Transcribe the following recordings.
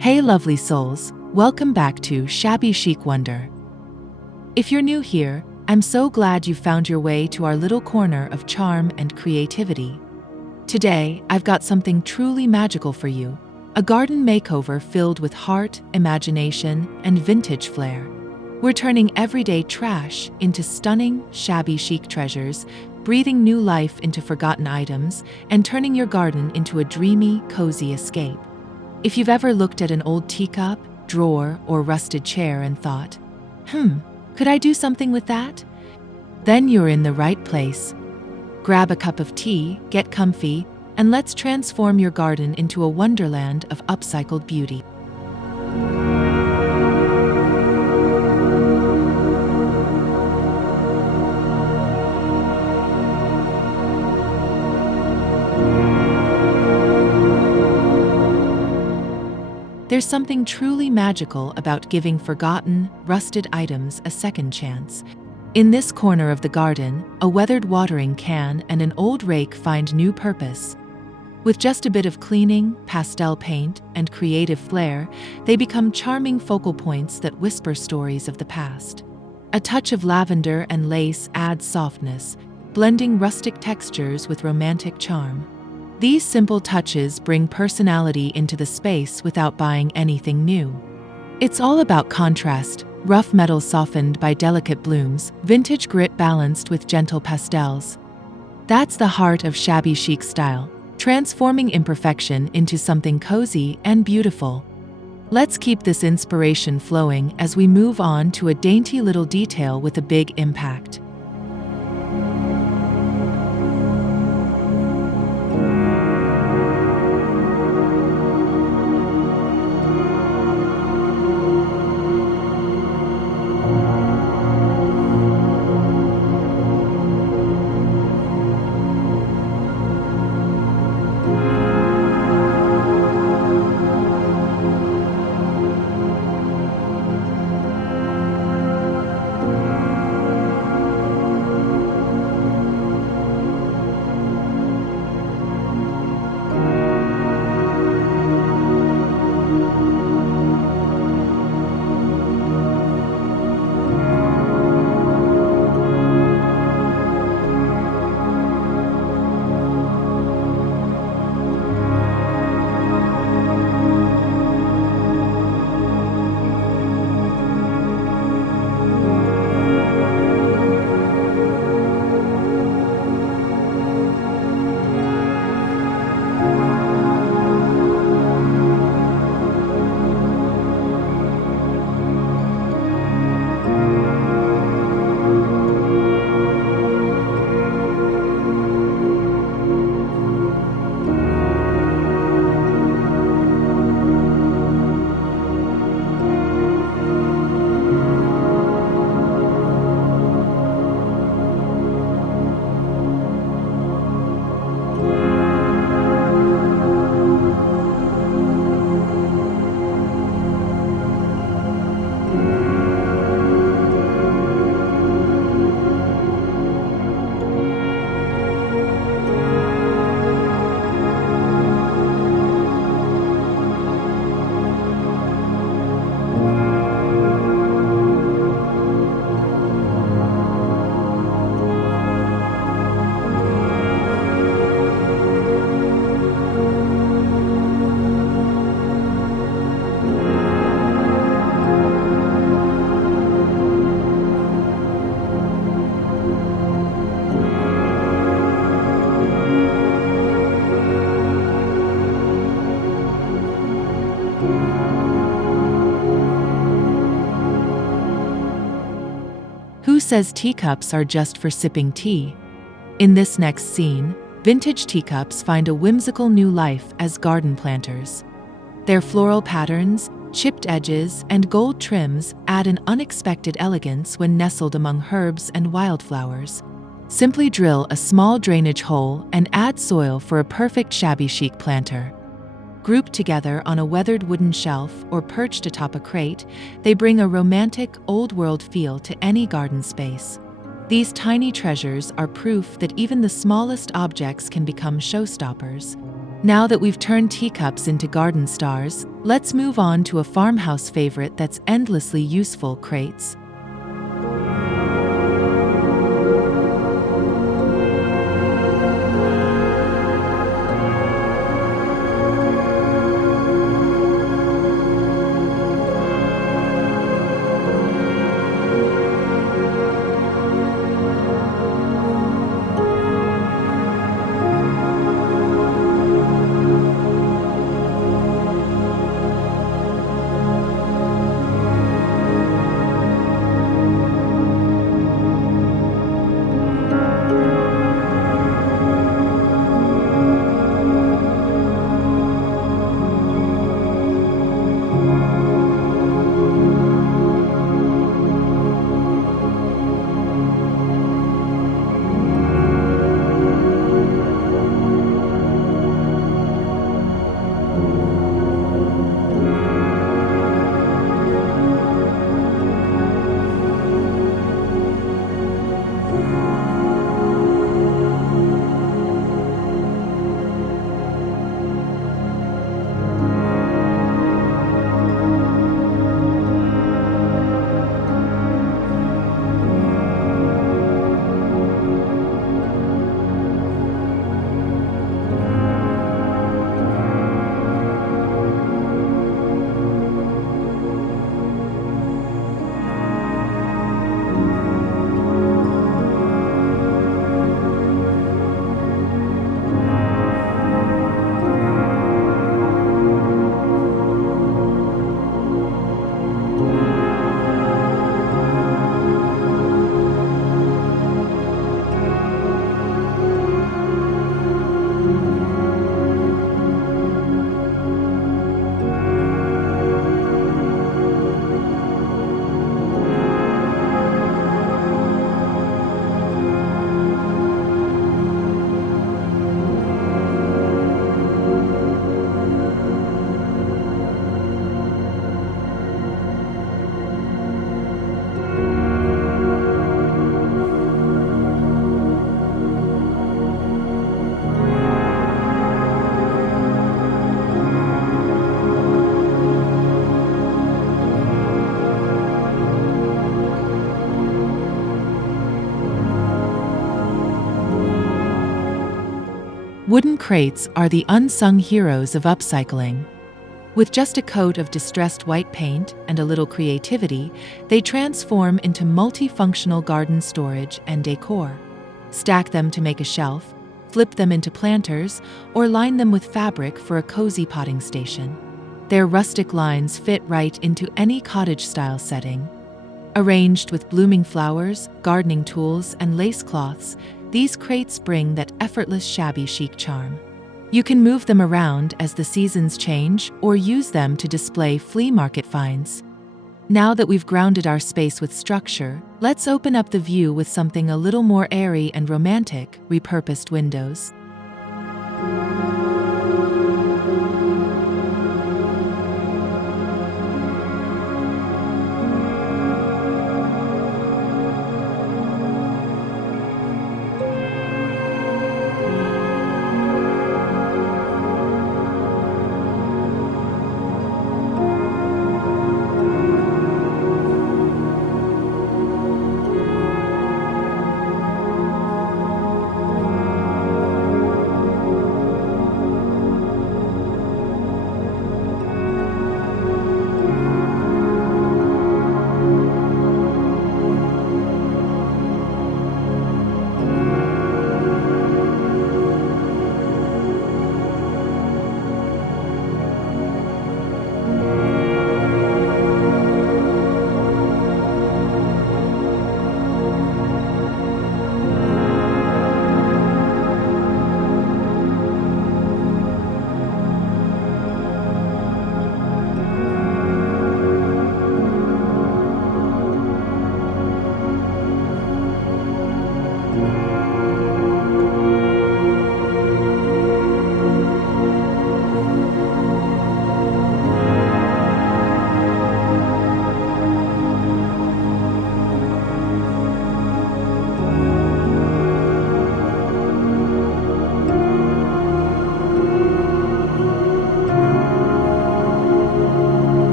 Hey lovely souls, welcome back to Shabby Chic Wonder. If you're new here, I'm so glad you found your way to our little corner of charm and creativity. Today, I've got something truly magical for you, a garden makeover filled with heart, imagination, and vintage flair. We're turning everyday trash into stunning, shabby chic treasures, breathing new life into forgotten items, and turning your garden into a dreamy, cozy escape. If you've ever looked at an old teacup, drawer, or rusted chair and thought, could I do something with that? Then you're in the right place. Grab a cup of tea, get comfy, and let's transform your garden into a wonderland of upcycled beauty. There's something truly magical about giving forgotten, rusted items a second chance. In this corner of the garden, a weathered watering can and an old rake find new purpose. With just a bit of cleaning, pastel paint, and creative flair, they become charming focal points that whisper stories of the past. A touch of lavender and lace adds softness, blending rustic textures with romantic charm. These simple touches bring personality into the space without buying anything new. It's all about contrast, rough metal softened by delicate blooms, vintage grit balanced with gentle pastels. That's the heart of shabby chic style, transforming imperfection into something cozy and beautiful. Let's keep this inspiration flowing as we move on to a dainty little detail with a big impact. Who says teacups are just for sipping tea? In this next scene, vintage teacups find a whimsical new life as garden planters. Their floral patterns, chipped edges, and gold trims add an unexpected elegance when nestled among herbs and wildflowers. Simply drill a small drainage hole and add soil for a perfect shabby chic planter. Grouped together on a weathered wooden shelf or perched atop a crate, they bring a romantic, old-world feel to any garden space. These tiny treasures are proof that even the smallest objects can become showstoppers. Now that we've turned teacups into garden stars, let's move on to a farmhouse favorite that's endlessly useful: crates. Wooden crates are the unsung heroes of upcycling. With just a coat of distressed white paint and a little creativity, they transform into multifunctional garden storage and decor. Stack them to make a shelf, flip them into planters, or line them with fabric for a cozy potting station. Their rustic lines fit right into any cottage-style setting. Arranged with blooming flowers, gardening tools, and lace cloths, these crates bring that effortless shabby chic charm. You can move them around as the seasons change or use them to display flea market finds. Now that we've grounded our space with structure, let's open up the view with something a little more airy and romantic: repurposed windows.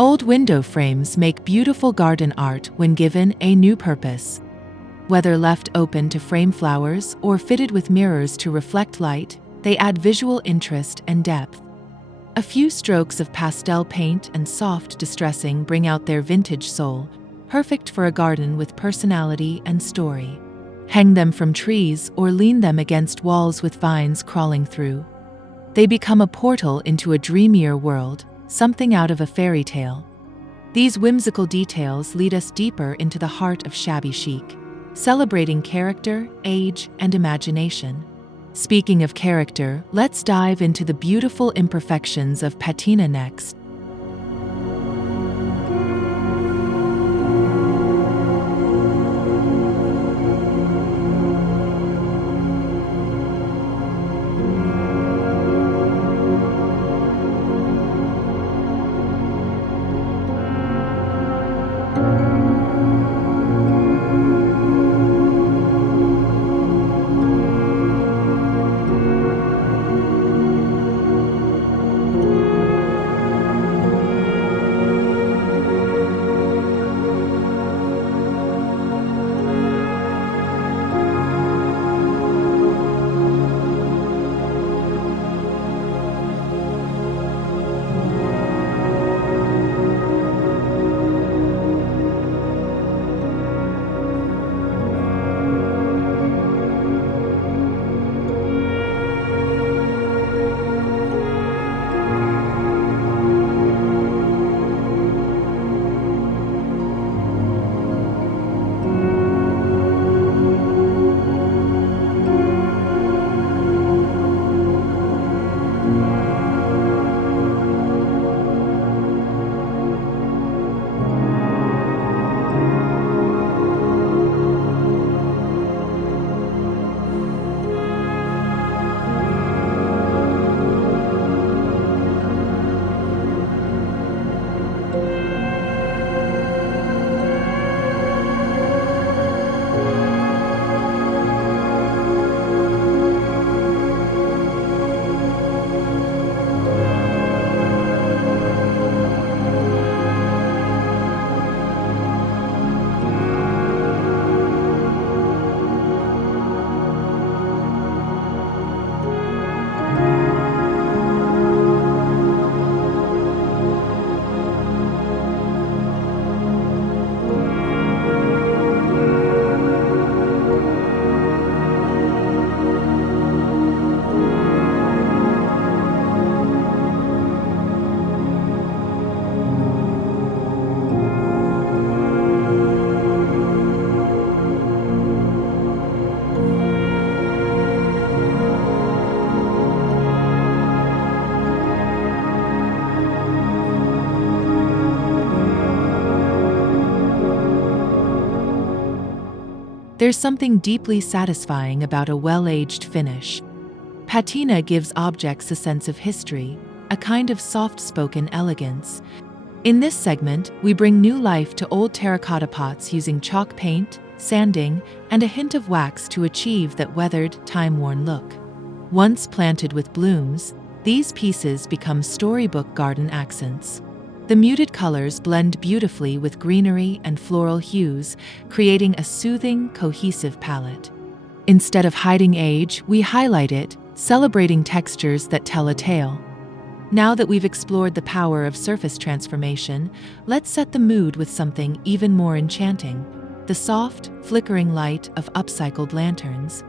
Old window frames make beautiful garden art when given a new purpose. Whether left open to frame flowers or fitted with mirrors to reflect light, they add visual interest and depth. A few strokes of pastel paint and soft distressing bring out their vintage soul, perfect for a garden with personality and story. Hang them from trees or lean them against walls with vines crawling through. They become a portal into a dreamier world, something out of a fairy tale. These whimsical details lead us deeper into the heart of shabby chic, celebrating character, age, and imagination. Speaking of character, let's dive into the beautiful imperfections of patina next. There's something deeply satisfying about a well-aged finish. Patina gives objects a sense of history, a kind of soft-spoken elegance. In this segment, we bring new life to old terracotta pots using chalk paint, sanding, and a hint of wax to achieve that weathered, time-worn look. Once planted with blooms, these pieces become storybook garden accents. The muted colors blend beautifully with greenery and floral hues, creating a soothing, cohesive palette. Instead of hiding age, we highlight it, celebrating textures that tell a tale. Now that we've explored the power of surface transformation, let's set the mood with something even more enchanting: the soft, flickering light of upcycled lanterns.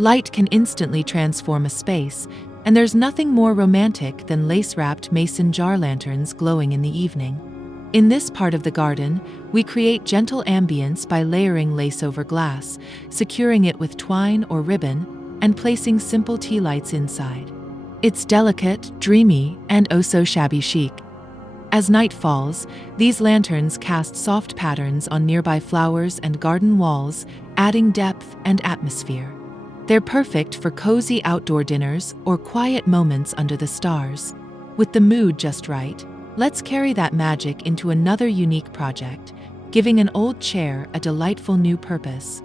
Light can instantly transform a space, and there's nothing more romantic than lace-wrapped mason jar lanterns glowing in the evening. In this part of the garden, we create gentle ambience by layering lace over glass, securing it with twine or ribbon, and placing simple tea lights inside. It's delicate, dreamy, and oh so shabby chic. As night falls, these lanterns cast soft patterns on nearby flowers and garden walls, adding depth and atmosphere. They're perfect for cozy outdoor dinners or quiet moments under the stars. With the mood just right, let's carry that magic into another unique project, giving an old chair a delightful new purpose.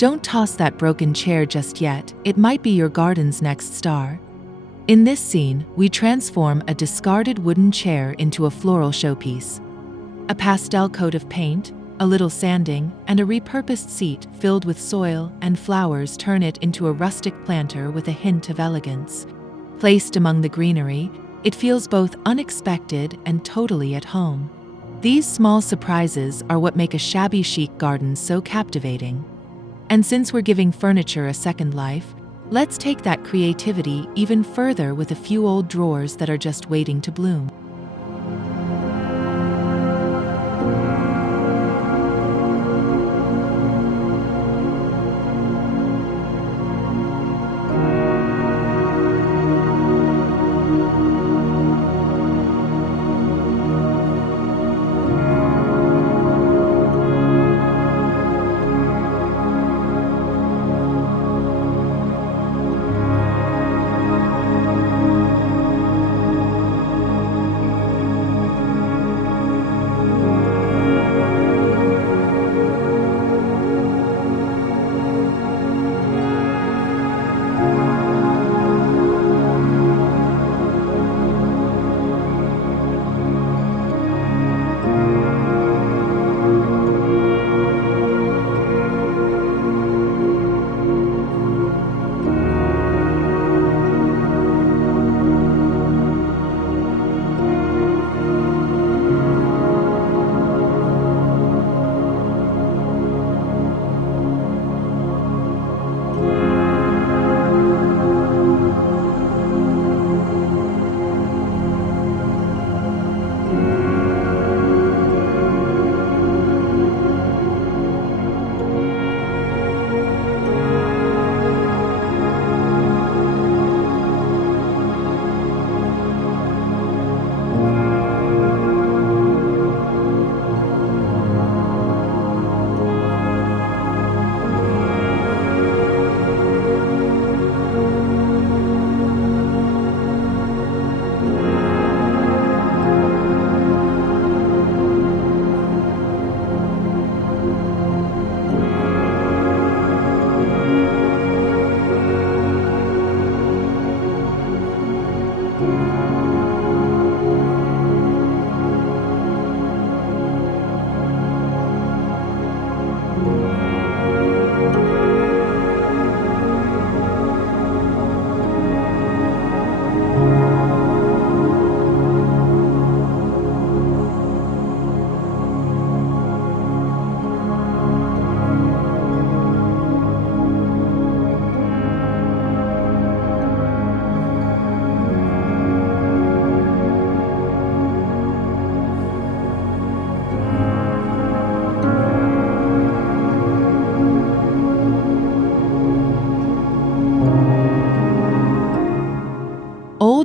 Don't toss that broken chair just yet, it might be your garden's next star. In this scene, we transform a discarded wooden chair into a floral showpiece. A pastel coat of paint, a little sanding, and a repurposed seat filled with soil and flowers turn it into a rustic planter with a hint of elegance. Placed among the greenery, it feels both unexpected and totally at home. These small surprises are what make a shabby chic garden so captivating. And since we're giving furniture a second life, let's take that creativity even further with a few old drawers that are just waiting to bloom.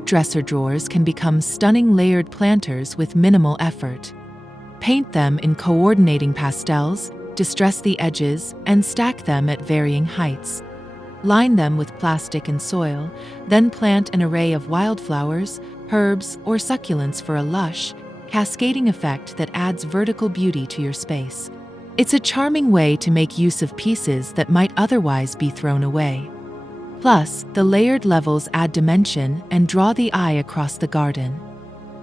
Old dresser drawers can become stunning layered planters with minimal effort. Paint them in coordinating pastels, distress the edges, and stack them at varying heights. Line them with plastic and soil, then plant an array of wildflowers, herbs, or succulents for a lush, cascading effect that adds vertical beauty to your space. It's a charming way to make use of pieces that might otherwise be thrown away. Plus, the layered levels add dimension and draw the eye across the garden.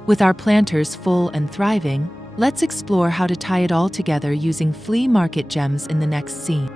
With our planters full and thriving, let's explore how to tie it all together using flea market gems in the next scene.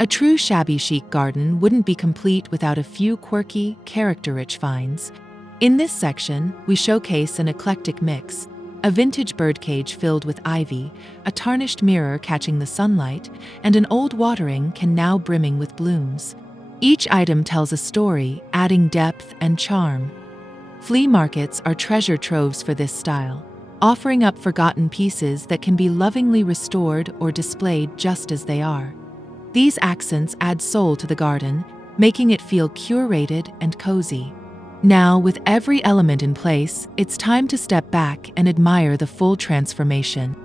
A true shabby chic garden wouldn't be complete without a few quirky, character-rich finds. In this section, we showcase an eclectic mix: a vintage birdcage filled with ivy, a tarnished mirror catching the sunlight, and an old watering can now brimming with blooms. Each item tells a story, adding depth and charm. Flea markets are treasure troves for this style, offering up forgotten pieces that can be lovingly restored or displayed just as they are. These accents add soul to the garden, making it feel curated and cozy. Now, with every element in place, it's time to step back and admire the full transformation.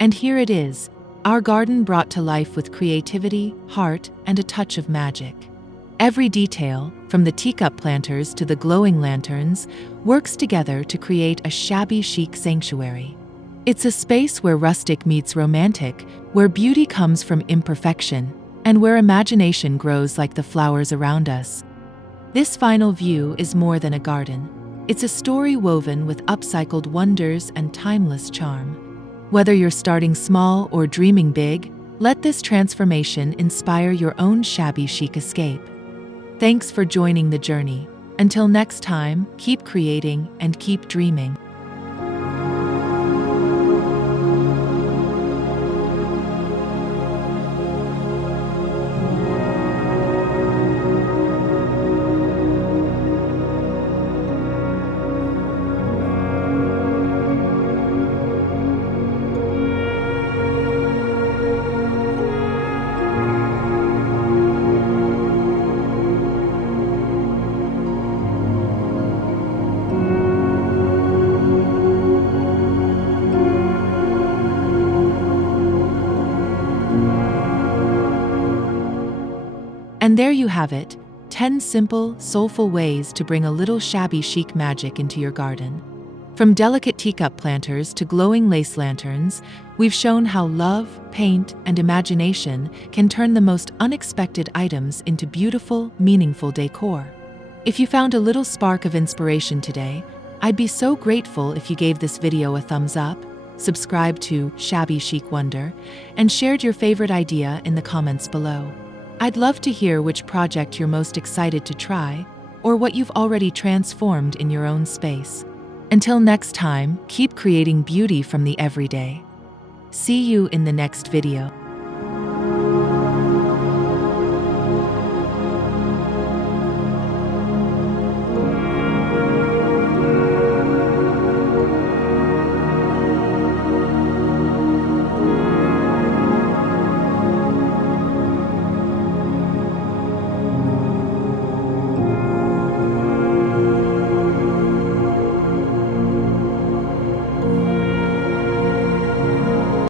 And here it is, our garden brought to life with creativity, heart, and a touch of magic. Every detail, from the teacup planters to the glowing lanterns, works together to create a shabby chic sanctuary. It's a space where rustic meets romantic, where beauty comes from imperfection, and where imagination grows like the flowers around us. This final view is more than a garden. It's a story woven with upcycled wonders and timeless charm. Whether you're starting small or dreaming big, let this transformation inspire your own shabby chic escape. Thanks for joining the journey. Until next time, keep creating and keep dreaming. And there you have it, 10 simple, soulful ways to bring a little shabby chic magic into your garden. From delicate teacup planters to glowing lace lanterns, we've shown how love, paint, and imagination can turn the most unexpected items into beautiful, meaningful decor. If you found a little spark of inspiration today, I'd be so grateful if you gave this video a thumbs up, subscribed to Shabby Chic Wonder, and shared your favorite idea in the comments below. I'd love to hear which project you're most excited to try, or what you've already transformed in your own space. Until next time, keep creating beauty from the everyday. See you in the next video.